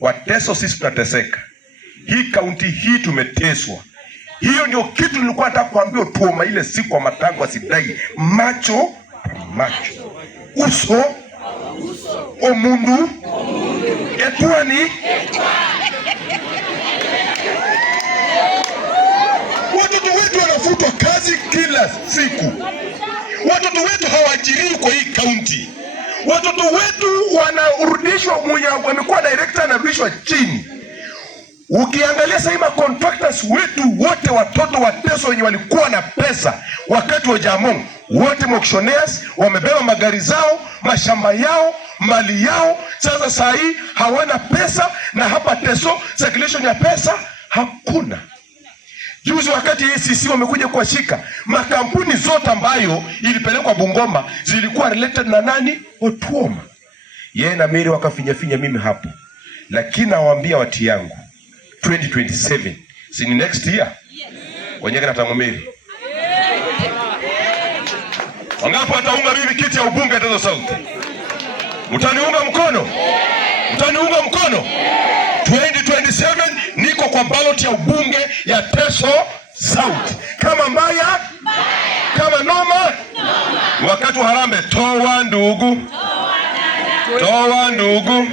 Wateso sisi tunateseka. Hii kaunti hii tumeteswa. Hiyo ndio kitu nilikuwa nataka kuambia Otuoma ile siku wa Matango asidai macho macho uso omundu etwani. Watoto wetu wanafutwa kazi kila siku. Watoto wetu hawaajiriwi kwa hii kaunti. Watoto wetu wanarudishwa, mwenye wamekuwa director anarudishwa chini. Ukiangalia sasa hivi contractors wetu wote watoto wateso wenye walikuwa na pesa wakati wa Jamong, wote auctioneers wamebeba magari zao, mashamba yao, mali yao. Sasa saa hii hawana pesa, na hapa Teso circulation ya pesa hakuna. Juzi wakati ACC wamekuja kuwashika makampuni zote ambayo ilipelekwa Bungoma zilikuwa related na nani? Otuoma. Yeye na Mary wakafinya mimi hapo. Lakini nawaambia watu yangu 2027 si ni next year? Wanyeke na Tango Mary. Wangapi wataunga mimi kiti ya ubunge Teso South? Mtaniunga mkono? Mtaniunga mkono? 2027 niko kwa ballot ya ubunge ya Teso South. Kama mbaya, kama noma. Wakati wa Harambee, toa ndugu, toa ndugu.